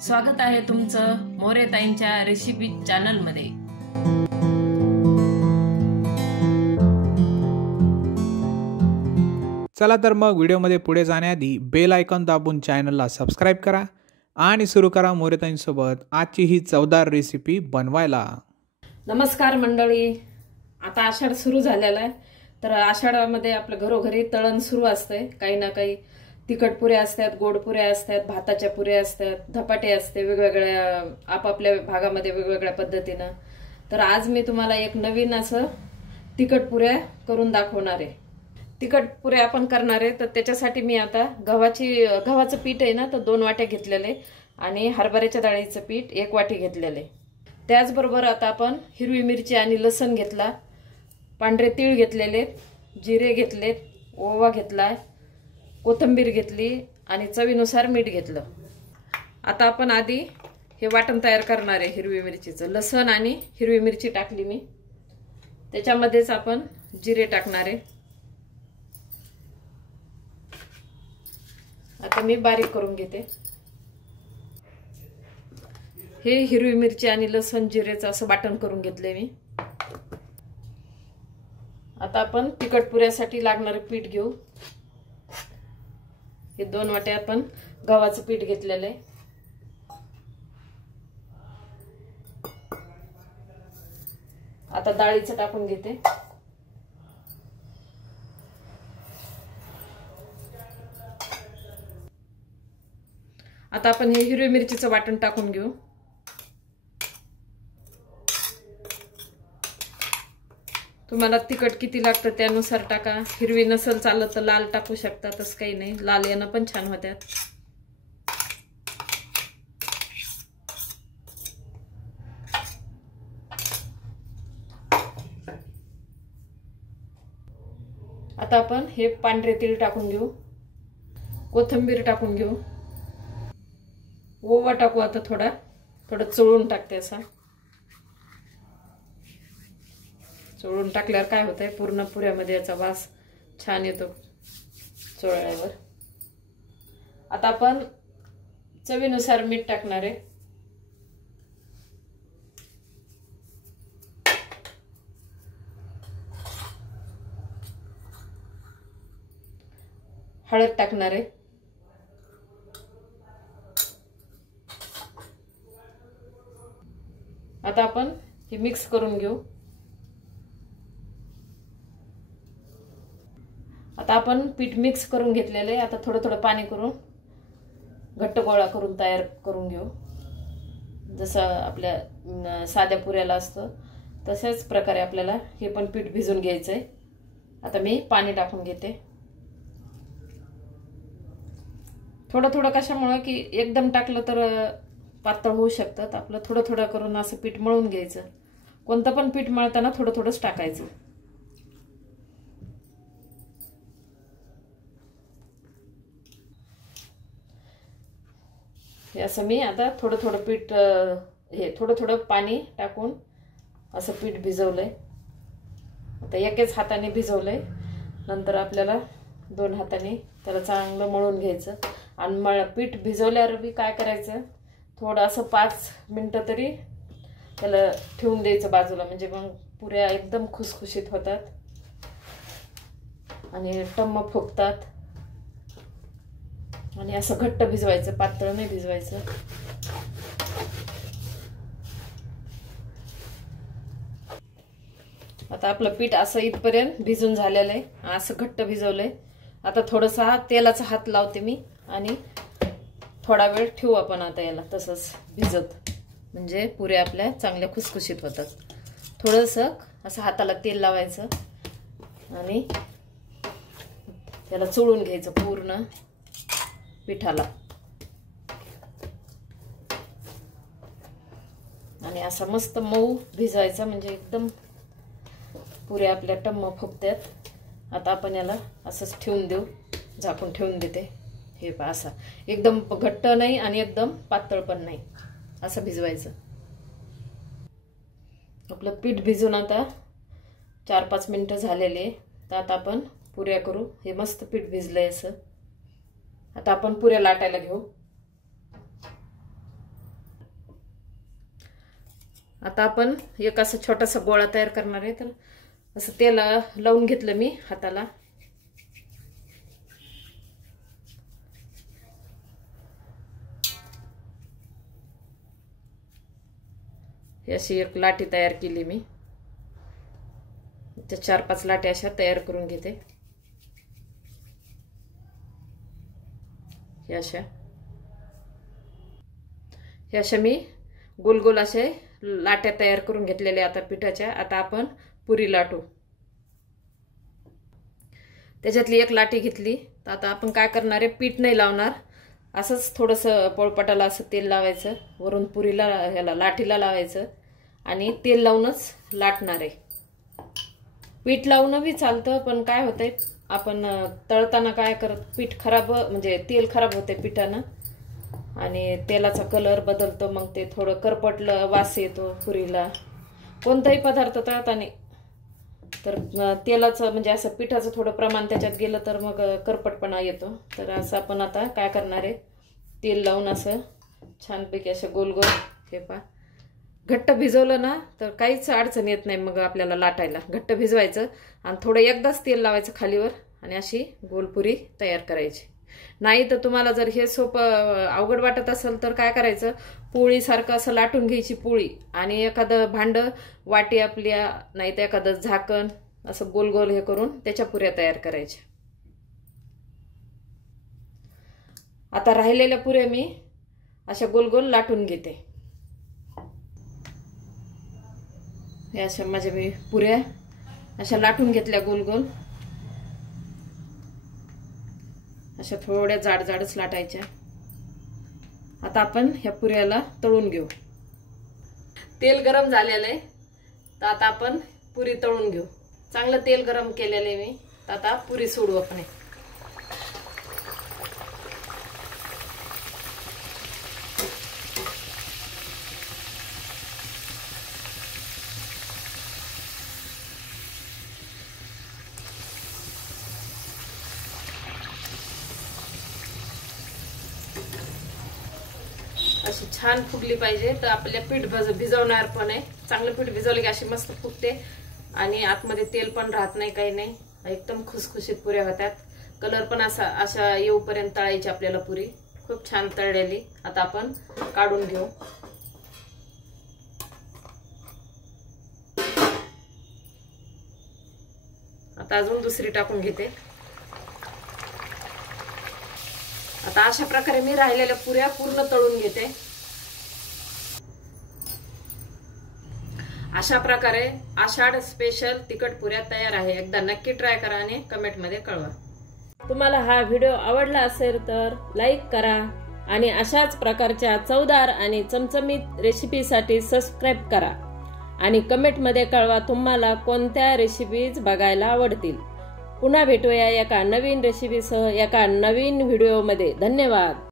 स्वागत आहे तुमचं मोरेताईंच्या रेसिपी चॅनल मध्ये। चला तर मग व्हिडिओमध्ये पुढे जाण्याआधी बेल आयकॉन दाबून चॅनलला सबस्क्राइब करा आणि सुरू करा मोरेताईंसोबत आजची ही चवदार रेसिपी बनवायला। नमस्कार मंडळी, आता आषाढ सुरू झालेला आहे। तर आषाढामध्ये आपल्या घरोघरी तळण सुरू असते। काही ना काही तिखट पुऱ्या असतात, गोड पुऱ्या असतात, भाताच्या पुऱ्या असतात, धपाटे असते, वेगवेगळ्या आपापल्या भागामध्ये वेगवेगळ्या पद्धतीने। तर आज मी तुम्हाला एक नवीन असं तिखट पुऱ्या करून दाखवणार आहे। तिखट पुऱ्या आपण करणार आहे, तर त्याच्यासाठी मी आता गव्हाचं पीठ आहे ना, तर 2 वाट्या घेतलेले आणि हरभऱ्याच्या डाळीचं पीठ 1 वाटी घेतलेले। त्याचबरोबर आता आपण हिरवी मिरची आणि लसूण घेतला, पांढरे तीळ घेतलेले, जिरे घेतले, ओवा घेतला, कोथिंबीर घेतली आणि चवीनुसार मीठ घेतलं। आता आपण आधी हे वाटण तयार करणार आहे। हिरवी मिरचीचं, लसूण आणि हिरवी मिरची टाकली मी, त्याच्यामध्येच आपण जिरे टाकणार आहे। आता मी बारीक करून घेते। हे हिरवी मिरची आणि लसूण जिरेचं असं वाटण करून घेतले मी। आता आपण तिखट पुऱ्यासाठी लागणारे पीठ घेऊ। हे 2 वाट्या आपण गव्हाचं पीठ घेतलेले। आता डाळीचं टाकून घेते। आता आपण हे हिरवी मिरचीचं वाटण टाकून घेऊ। तुम्हाला तिखट किती लागतं त्यानुसार टाका। हिरवी नसेल चालत तर लाल टाकू शकता, तसं काही नाही, लाल येणं पण छान होत्यात। आता आपण हे पांढरे तीळ टाकून घेऊ, कोथिंबीर टाकून घेऊ, ओवा टाकू। आता थोडं चोळून टाकते। असा चोळून टाकल्यावर काय होतंय, पूर्ण पुऱ्यामध्ये याचा वास छान येतो चोळल्यावर। आता आपण चवीनुसार मीठ टाकणार आहे। हळद टाकणार आहे। आता आपण हे मिक्स करून घेऊ। आता आपण पीठ मिक्स करून घेतलेले। आता थोडं पाणी करून घट्ट गोळा करून तयार करून घेऊ। जसं आपल्या साध्या पुऱ्याला असतं तशाच प्रकारे आपल्याला हे पण पीठ भिजून घ्यायचंय। आता मी पाणी टाकून घेते। थोडं कशामुळे की एकदम टाकलं तर पातळ होऊ शकतात। आपलं थोडं करून असं पीठ मळून घ्यायचं। कोणतं पण पीठ मळताना थोडंच टाकायचं। हे असं मी आता थोडं पीठ, हे थोडं पाणी टाकून असं पीठ भिजवलंय। आता एकाच हाताने भिजवलंय, नंतर आपल्याला 2 हाताने त्याला चांगलं मळून घ्यायचं। आणि पीठ भिजवल्यावर बी काय करायचं, थोडं असं 5 मिनिटं तरी त्याला ठेवून द्यायचं बाजूला, म्हणजे मग पुऱ्या एकदम खुसखुशीत होतात आणि टम्म फुगतात। आणि असं घट्ट भिजवायचं, पातळ नाही भिजवायचं। आता आपलं पीठ असं इथपर्यंत भिजून झालेलं आहे, असं घट्ट भिजवलंय। आता थोडासा तेलाचा हात लावते मी आणि थोडा वेळ ठेवू आपण आता याला तसंच भिजत, म्हणजे पुऱ्या आपल्या चांगल्या खुसखुशीत होतात। थोडंसं असं हाताला तेल लावायचं आणि त्याला चोळून घ्यायचं पूर्ण पिठाला, आणि असा मस्त मऊ भिजवायचा, म्हणजे एकदम पुऱ्या आपल्या टम्म फुगतात। आता आपण याला असंच ठेवून देऊ, झाकून ठेवून देते। हे पहा, असा एकदम घट्ट नाही आणि एकदम पातळ पण नाही, असं भिजवायचं। आपलं पीठ भिजून आता 4-5 मिनिटं झालेले। तर आता आपण पुऱ्या करू। हे मस्त पीठ भिजलंय असं। आता आपण पुऱ्या लाटायला घेऊ। आता आपण एक असा छोटासा गोळा तयार करणार आहे. तर असं तेल लावून घेतलं मी हाताला. अशी एक लाटी तयार केली मी. त्या 4-5 लाट्या अशा तयार करून घेते. हे अशा मी गोल गोल असे लाट्या तयार करून घेतलेल्या आता पिठाच्या. आता आपण पुरी लाटू. त्याच्यातली एक लाटी घेतली. तर आता आपण काय करणार आहे, पीठ नाही लावणार. असंच थोडंसं पोळपाटाला असं तेल लावायचं, वरून पुरीला ह्याला लाटीला लावायचं आणि तेल लावूनच लाटणार आहे. पीठ लावून बी चालतं, पण काय होतंय आपण तळताना काय करत पीठ खराब म्हणजे तेल खराब होते पिठानं आणि तेलाचा कलर बदलतो. मग ते थोडं करपटलं वास येतो पुरीला. कोणताही पदार्थ तळताना तर तेलाचं म्हणजे असं पिठाचं थोडं प्रमाण त्याच्यात गेलं तर मग करपटपणा येतो. तर असं आपण आता काय करणार आहे, तेल लावून असं छानपैकी असं गोल गोल हे पा घट्ट भिजवलं ना तर काहीच अडचण येत नाही. मग आपल्याला लाटायला घट्ट भिजवायचं आणि थोडं एकदाच तेल लावायचं खालीवर आणि अशी गोलपुरी तयार करायची. नाही तर तुम्हाला जर हे सोपं अवघड वाटत असेल तर काय करायचं, पोळीसारखं असं लाटून घ्यायची पोळी आणि एखादं भांड वाटी आपल्या नाही तर एखादं झाकण असं गोल गोल हे करून त्याच्या पुऱ्या तयार करायच्या. आता राहिलेल्या पुऱ्या मी अशा गोल गोल लाटून घेते. या अशा माझ्या मी पुऱ्या अशा लाटून घेतल्या गोल गोल. अशा थोड्या जाड जाडच लाटायच्या. आता आपण ह्या पुऱ्याला तळून घेऊ. तेल गरम झालेलं आहे. तर आता आपण पुरी तळून घेऊ. चांगलं तेल गरम केलेलं आहे मी. तर आता पुरी सोडू आपण. अशी छान फुगली पाहिजे. तर आपल्या पीठ भिजवणार पण आहे. चांगलं पीठ भिजवलं की अशी मस्त फुगते आणि आतमध्ये तेल पण राहत नाही, काही नाही. एकदम खुसखुशीत पुऱ्या होतात. कलर पण अशा येऊपर्यंत तळायची आपल्याला पुरी. खूप छान तळलेली. आता आपण काढून घेऊ. आता अजून दुसरी टाकून घेते. आता अशा प्रकारे मी राहिलेल्या पुऱ्या पूर्ण तळून घेते. अशा प्रकारे आषाढ स्पेशल तिखट पुऱ्या तयार आहे. एकदा नक्की ट्राय करा आणि कमेंट मध्ये कळवा. तुम्हाला हा व्हिडिओ आवडला असेल तर लाईक करा आणि अशाच प्रकारच्या चवदार आणि चमचमीत रेसिपीसाठी सबस्क्राईब करा आणि कमेंट मध्ये कळवा तुम्हाला कोणत्या रेसिपीज बघायला आवडतील. पुन्हा भेटूया एका नवीन रेसिपीसह एका नवीन व्हिडिओमध्ये. धन्यवाद.